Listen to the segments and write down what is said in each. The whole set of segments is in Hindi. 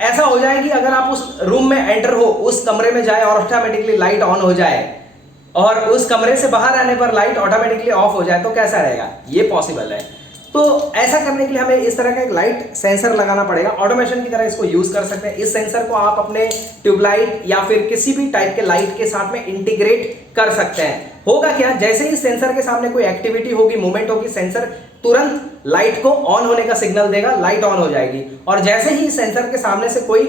ऐसा हो जाए कि अगर आप उस रूम में एंटर हो, उस कमरे में जाए और ऑटोमेटिकली लाइट ऑन हो जाए, और उस कमरे से बाहर आने पर लाइट ऑटोमेटिकली ऑफ हो जाए, तो कैसा रहेगा? ये पॉसिबल है। तो ऐसा करने के लिए हमें इस तरह का एक लाइट सेंसर लगाना पड़ेगा। ऑटोमेशन की तरह इसको यूज कर सकते हैं। इस सेंसर को आप अपने ट्यूबलाइट या फिर किसी भी टाइप के लाइट के साथ में इंटीग्रेट कर सकते हैं। होगा क्या, जैसे ही सेंसर के सामने कोई एक्टिविटी होगी, मूवमेंट होगी, सेंसर तुरंत लाइट को ऑन होने का सिग्नल देगा, लाइट ऑन हो जाएगी। और जैसे ही सेंसर के सामने से कोई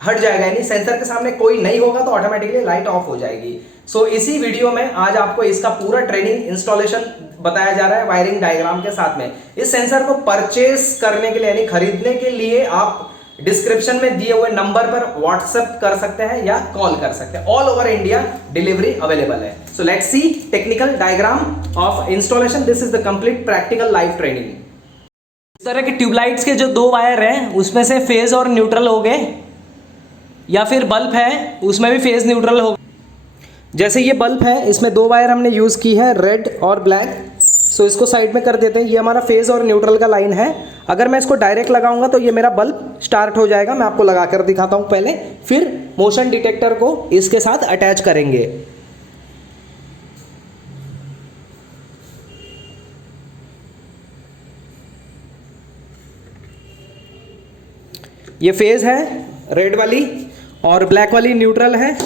हट जाएगा, यानी सेंसर के सामने कोई नहीं होगा, तो ऑटोमेटिकली लाइट ऑफ हो जाएगी। सो इसी वीडियो में आज आपको इसका पूरा ट्रेनिंग इंस्टॉलेशन बताया जा रहा है वायरिंग डायग्राम के साथ में। इस सेंसर को परचेस करने के लिए यानी खरीदने के लिए आप डिस्क्रिप्शन में दिए हुए नंबर पर व्हाट्सएप कर सकते हैं या कॉल कर सकते हैं। All over India delivery available है। So let's see technical diagram of installation. This is the complete practical live training. इस तरह के ट्यूबलाइट्स के जो दो वायर हैं, उसमें से फेज और न्यूट्रल हो गए, या फिर बल्ब है उसमें भी फेज न्यूट्रल हो। जैसे ये बल्ब है, इसमें दो वायर हमने यूज़ की है, रेड और ब्लैक। सो इसको साइड में कर देते हैं। ये हमारा फेज और न्यूट्रल का लाइन है। अगर मैं इसको डायरेक्ट लगाऊंगा तो ये मेरा बल्ब स्टार्ट हो जाएगा। मैं आपको लगा कर दिखाता हूँ पहले, फिर मोशन डिटेक्टर को इसके साथ अटैच करेंगे। ये फेज है रेड वाली और ब्लैक वाली न्यूट्रल है।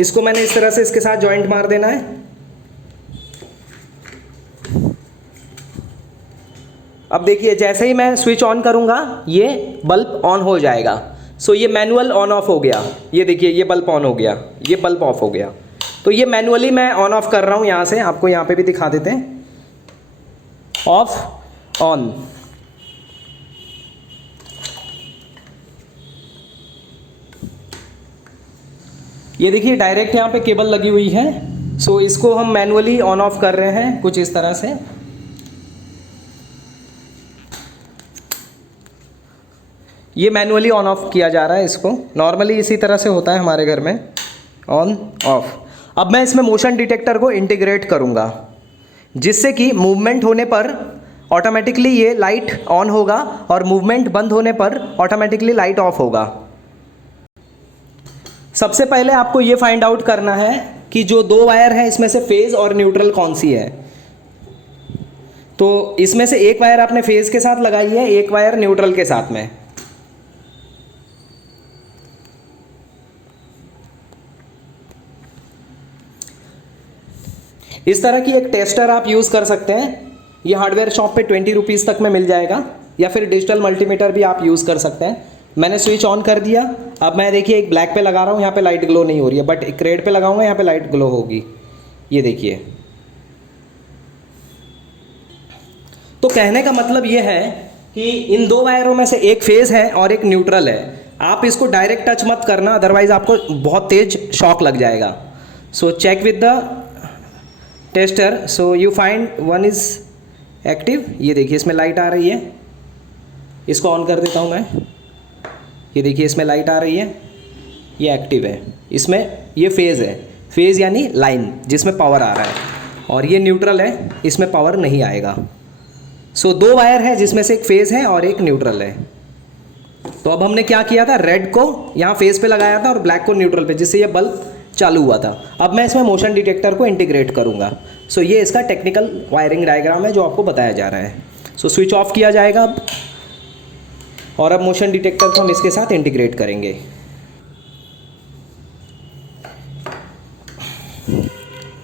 इसको मैंने इस तरह से इसके साथ जॉइंट मार देना है। अब देखिए, जैसे ही मैं स्विच ऑन करूंगा ये बल्ब ऑन हो जाएगा। सो ये मैनुअल ऑन ऑफ हो गया। ये देखिए, ये बल्ब ऑन हो गया, ये बल्ब ऑफ हो गया। तो ये मैनुअली मैं ऑन ऑफ कर रहा हूं। यहां से आपको यहां पे भी दिखा देते हैं, ऑफ ऑन। ये देखिए डायरेक्ट यहाँ पे केबल लगी हुई है। सो इसको हम मैनुअली ऑन ऑफ कर रहे हैं कुछ इस तरह से। ये मैनुअली ऑन ऑफ किया जा रहा है इसको। नॉर्मली इसी तरह से होता है हमारे घर में, ऑन ऑफ। अब मैं इसमें मोशन डिटेक्टर को इंटीग्रेट करूँगा, जिससे कि मूवमेंट होने पर ऑटोमेटिकली ये लाइट ऑन होगा और मूवमेंट बंद होने पर ऑटोमेटिकली लाइट ऑफ होगा। सबसे पहले आपको ये फाइंड आउट करना है कि जो दो वायर है इसमें से फेज और न्यूट्रल कौन सी है। तो इसमें से एक वायर आपने फेज के साथ लगाई है, एक वायर न्यूट्रल के साथ में। इस तरह की एक टेस्टर आप यूज कर सकते हैं। ये हार्डवेयर शॉप पे 20 रुपीज़ तक में मिल जाएगा, या फिर डिजिटल मल्टीमीटर भी आप यूज कर सकते हैं। मैंने स्विच ऑन कर दिया। अब मैं देखिए एक ब्लैक पे लगा रहा हूँ, यहाँ पे लाइट ग्लो नहीं हो रही है, बट एक रेड पे लगाऊंगा, यहाँ पे लाइट ग्लो होगी। ये देखिए। तो कहने का मतलब ये है कि इन दो वायरों में से एक फेज है और एक न्यूट्रल है। आप इसको डायरेक्ट टच मत करना, अदरवाइज आपको बहुत तेज शॉक लग जाएगा। So check with the tester. So you find one is active. ये देखिए इसमें लाइट आ रही है। इसको ऑन कर देता हूँ मैं। ये देखिए इसमें लाइट आ रही है, ये एक्टिव है। इसमें ये फेज़ है, फेज़ यानी लाइन जिसमें पावर आ रहा है, और ये न्यूट्रल है, इसमें पावर नहीं आएगा। सो दो वायर है जिसमें से एक फेज़ है और एक न्यूट्रल है। तो अब हमने क्या किया था, रेड को यहाँ फेज़ पे लगाया था और ब्लैक को न्यूट्रल पे, जिससे ये बल्ब चालू हुआ था। अब मैं इसमें मोशन डिटेक्टर को इंटीग्रेट करूँगा। सो ये इसका टेक्निकल वायरिंग डायग्राम है जो आपको बताया जा रहा है। सो स्विच ऑफ किया जाएगा अब, और अब मोशन डिटेक्टर को हम इसके साथ इंटीग्रेट करेंगे।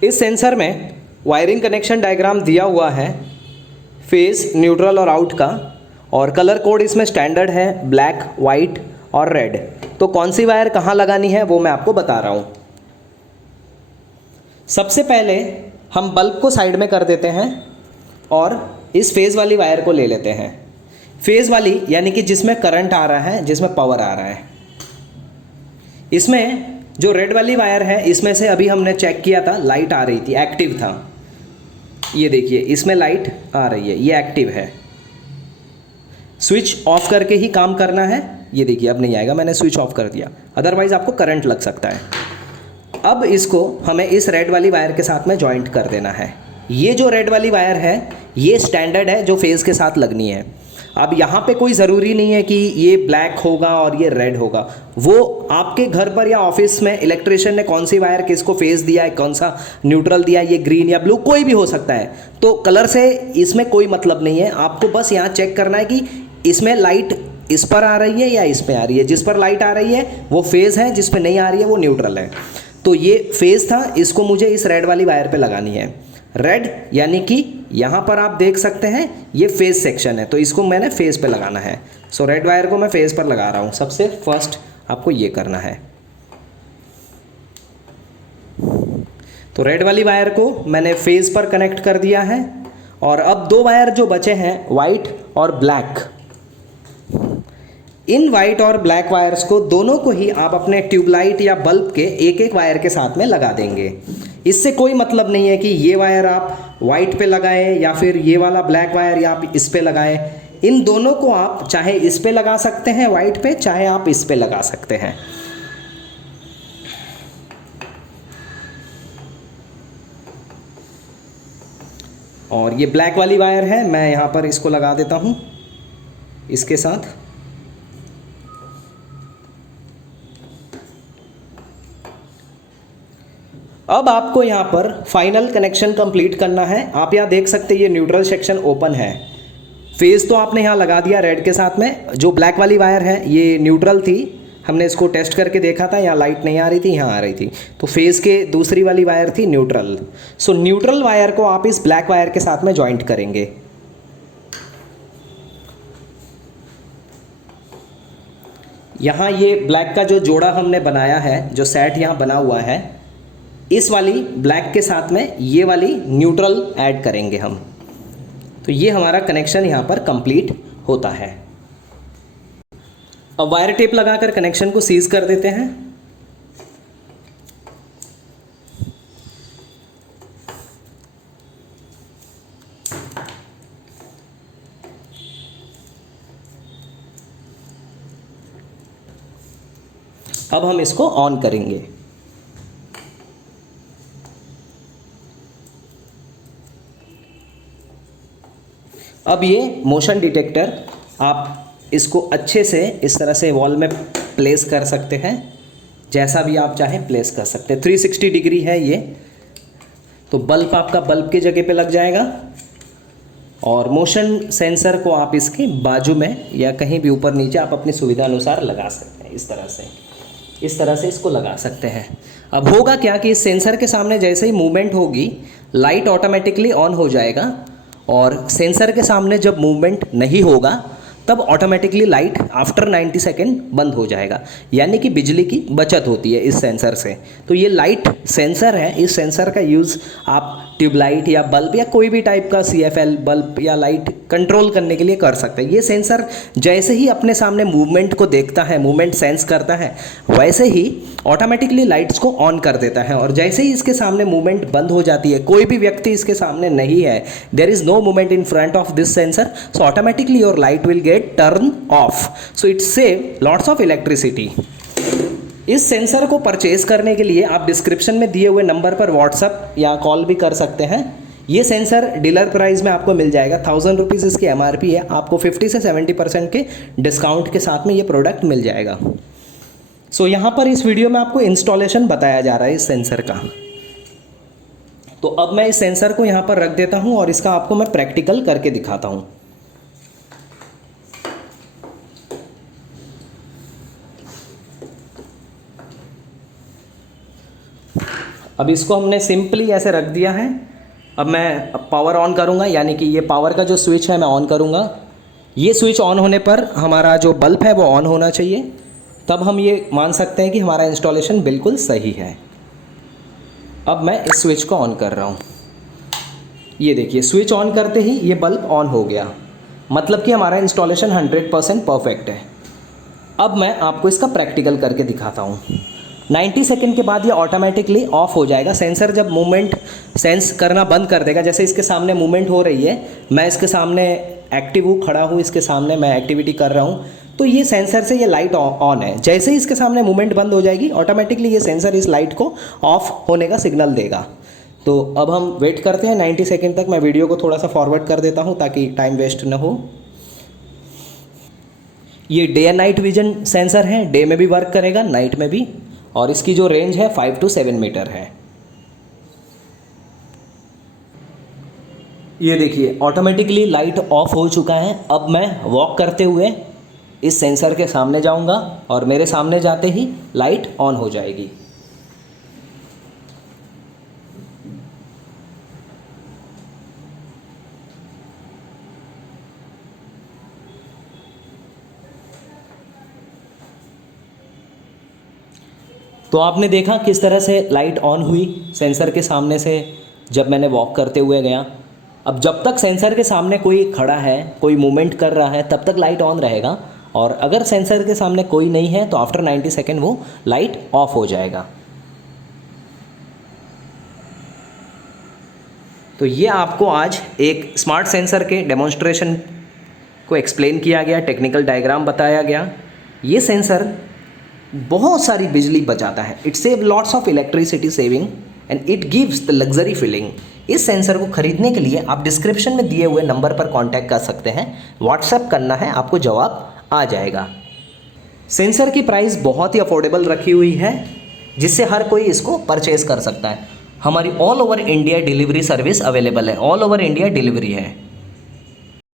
इस सेंसर में वायरिंग कनेक्शन डायग्राम दिया हुआ है, फेज, न्यूट्रल और आउट का, और कलर कोड इसमें स्टैंडर्ड है, ब्लैक, वाइट और रेड। तो कौन सी वायर कहाँ लगानी है वो मैं आपको बता रहा हूँ। सबसे पहले हम बल्ब को साइड में कर देते हैं और इस फेज वाली वायर को ले लेते हैं। फेज वाली यानी कि जिसमें करंट आ रहा है, जिसमें पावर आ रहा है। इसमें जो रेड वाली वायर है, इसमें से अभी हमने चेक किया था, लाइट आ रही थी, एक्टिव था। ये देखिए इसमें लाइट आ रही है, ये एक्टिव है। स्विच ऑफ करके ही काम करना है। ये देखिए अब नहीं आएगा, मैंने स्विच ऑफ कर दिया, अदरवाइज आपको करंट लग सकता है। अब इसको हमें इस रेड वाली वायर के साथ में जॉइंट कर देना है। ये जो रेड वाली वायर है ये स्टैंडर्ड है जो फेज़ के साथ लगनी है। अब यहाँ पे कोई ज़रूरी नहीं है कि ये ब्लैक होगा और ये रेड होगा, वो आपके घर पर या ऑफिस में इलेक्ट्रिशियन ने कौन सी वायर किसको फेस दिया है, कौन सा न्यूट्रल दिया है, ये ग्रीन या ब्लू कोई भी हो सकता है। तो कलर से इसमें कोई मतलब नहीं है, आपको बस यहाँ चेक करना है कि इसमें लाइट इस पर आ रही है या इस पे आ रही है। जिस पर लाइट आ रही है वो फेज़ है, जिस पे नहीं आ रही है वो न्यूट्रल है। तो ये फेज़ था, इसको मुझे इस रेड वाली वायर पे लगानी है। रेड यानी कि यहाँ पर आप देख सकते हैं ये फेज़ सेक्शन है, तो इसको मैंने फेज़ पे लगाना है। सो रेड वायर को मैं फेज़ पर लगा रहा हूँ। सबसे फर्स्ट आपको ये करना है। तो रेड वाली वायर को मैंने फेज़ पर कनेक्ट कर दिया है और अब दो वायर जो बचे हैं वाइट और ब्लैक, इन वाइट और ब्लैक वायर्स को दोनों को ही आप अपने ट्यूबलाइट या बल्ब के एक एक वायर के साथ में लगा देंगे। इससे कोई मतलब नहीं है कि ये वायर आप वाइट पे लगाएं या फिर ये वाला ब्लैक वायर या आप इस पे लगाएं। इन दोनों को आप चाहे इस पे लगा सकते हैं वाइट पे, चाहे आप इस पे लगा सकते हैं। और ये ब्लैक वाली वायर है, मैं यहाँ पर इसको लगा देता हूँ इसके साथ। अब आपको यहाँ पर फाइनल कनेक्शन कंप्लीट करना है। आप यहाँ देख सकते हैं ये न्यूट्रल सेक्शन ओपन है। फेज़ तो आपने यहाँ लगा दिया रेड के साथ में। जो ब्लैक वाली वायर है ये न्यूट्रल थी, हमने इसको टेस्ट करके देखा था, यहाँ लाइट नहीं आ रही थी, यहाँ आ रही थी। तो फेज़ के दूसरी वाली वायर थी न्यूट्रल। सो न्यूट्रल वायर को आप इस ब्लैक वायर के साथ में ज्वाइंट करेंगे। यहाँ ये ब्लैक का जो जोड़ा हमने बनाया है, जो सेट यहाँ बना हुआ है, इस वाली ब्लैक के साथ में ये वाली न्यूट्रल ऐड करेंगे हम। तो ये हमारा कनेक्शन यहाँ पर कंप्लीट होता है। अब वायर टेप लगाकर कनेक्शन को सीज कर देते हैं। अब हम इसको ऑन करेंगे। अब ये मोशन डिटेक्टर आप इसको अच्छे से इस तरह से वॉल में प्लेस कर सकते हैं, जैसा भी आप चाहें प्लेस कर सकते हैं। 360 डिग्री है ये, तो बल्ब आपका बल्ब की जगह पे लग जाएगा और मोशन सेंसर को आप इसके बाजू में या कहीं भी ऊपर नीचे आप अपनी सुविधा अनुसार लगा सकते हैं। इस तरह से इसको लगा सकते हैं। अब होगा क्या कि इस सेंसर के सामने जैसे ही मूवमेंट होगी लाइट ऑटोमेटिकली ऑन हो जाएगा और सेंसर के सामने जब मूवमेंट नहीं होगा तब ऑटोमेटिकली लाइट आफ्टर 90 सेकेंड बंद हो जाएगा। यानी कि बिजली की बचत होती है इस सेंसर से। तो ये लाइट सेंसर है, इस सेंसर का यूज़ आप ट्यूबलाइट या बल्ब या कोई भी टाइप का CFL बल्ब या लाइट कंट्रोल करने के लिए कर सकते हैं। ये सेंसर जैसे ही अपने सामने मूवमेंट को देखता है, मूवमेंट सेंस करता है, वैसे ही ऑटोमेटिकली लाइट्स को ऑन कर देता है और जैसे ही इसके सामने मूवमेंट बंद हो जाती है, कोई भी व्यक्ति इसके सामने नहीं है, there is no movement in front of this sensor, so automatically your light will get turn off. So it save lots of electricity. इस सेंसर को परचेज करने के लिए आप डिस्क्रिप्शन में दिए हुए नंबर पर व्हाट्सअप या कॉल भी कर सकते हैं। ये सेंसर डीलर प्राइस में आपको मिल जाएगा, 1000 रुपीज़ इसकी MRP है। आपको 50 से 70% के डिस्काउंट के साथ में ये प्रोडक्ट मिल जाएगा। सो यहाँ पर इस वीडियो में आपको इंस्टॉलेशन बताया जा रहा है इस सेंसर का। तो अब मैं इस सेंसर को यहाँ पर रख देता हूँ और इसका आपको मैं प्रैक्टिकल करके दिखाता हूँ। अब इसको हमने सिंपली ऐसे रख दिया है। अब मैं पावर ऑन करूँगा, यानी कि ये पावर का जो स्विच है मैं ऑन करूँगा। ये स्विच ऑन होने पर हमारा जो बल्ब है वो ऑन होना चाहिए, तब हम ये मान सकते हैं कि हमारा इंस्टॉलेशन बिल्कुल सही है। अब मैं इस स्विच को ऑन कर रहा हूँ। ये देखिए स्विच ऑन करते ही ये बल्ब ऑन हो गया, मतलब कि हमारा इंस्टॉलेशन 100% परफेक्ट है। अब मैं आपको इसका प्रैक्टिकल करके दिखाता हूँ। 90 सेकेंड के बाद ये ऑटोमेटिकली ऑफ हो जाएगा। सेंसर जब मूवमेंट सेंस करना बंद कर देगा, जैसे इसके सामने मूवमेंट हो रही है, मैं इसके सामने एक्टिव हूँ, खड़ा हूँ, इसके सामने मैं एक्टिविटी कर रहा हूँ, तो ये सेंसर से ये लाइट ऑन है। जैसे ही इसके सामने मूवमेंट बंद हो जाएगी ऑटोमेटिकली ये सेंसर इस लाइट को ऑफ होने का सिग्नल देगा। तो अब हम वेट करते हैं 90 सेकेंड तक। मैं वीडियो को थोड़ा सा फॉरवर्ड कर देता हूँ ताकि टाइम वेस्ट ना हो। ये day and night vision sensor है, डे में भी वर्क करेगा नाइट में भी, और इसकी जो रेंज है 5 to 7 मीटर है। ये देखिए ऑटोमेटिकली लाइट ऑफ हो चुका है। अब मैं वॉक करते हुए इस सेंसर के सामने जाऊंगा और मेरे सामने जाते ही लाइट ऑन हो जाएगी। तो आपने देखा किस तरह से लाइट ऑन हुई सेंसर के सामने से जब मैंने वॉक करते हुए गया। अब जब तक सेंसर के सामने कोई खड़ा है, कोई मूवमेंट कर रहा है, तब तक लाइट ऑन रहेगा, और अगर सेंसर के सामने कोई नहीं है तो आफ्टर 90 सेकेंड वो लाइट ऑफ हो जाएगा। तो ये आपको आज एक स्मार्ट सेंसर के डेमोन्स्ट्रेशन को एक्सप्लेन किया गया, टेक्निकल डायग्राम बताया गया। ये सेंसर बहुत सारी बिजली बचाता है। It save lots of electricity saving and it gives the luxury feeling. इस सेंसर को खरीदने के लिए आप डिस्क्रिप्शन में दिए हुए नंबर पर कांटेक्ट कर सकते हैं, व्हाट्सएप करना है, आपको जवाब आ जाएगा। सेंसर की प्राइस बहुत ही अफोर्डेबल रखी हुई है, जिससे हर कोई इसको परचेज कर सकता है। हमारी all over India delivery service available है, ऑल ओवर इंडिया डिलीवरी है।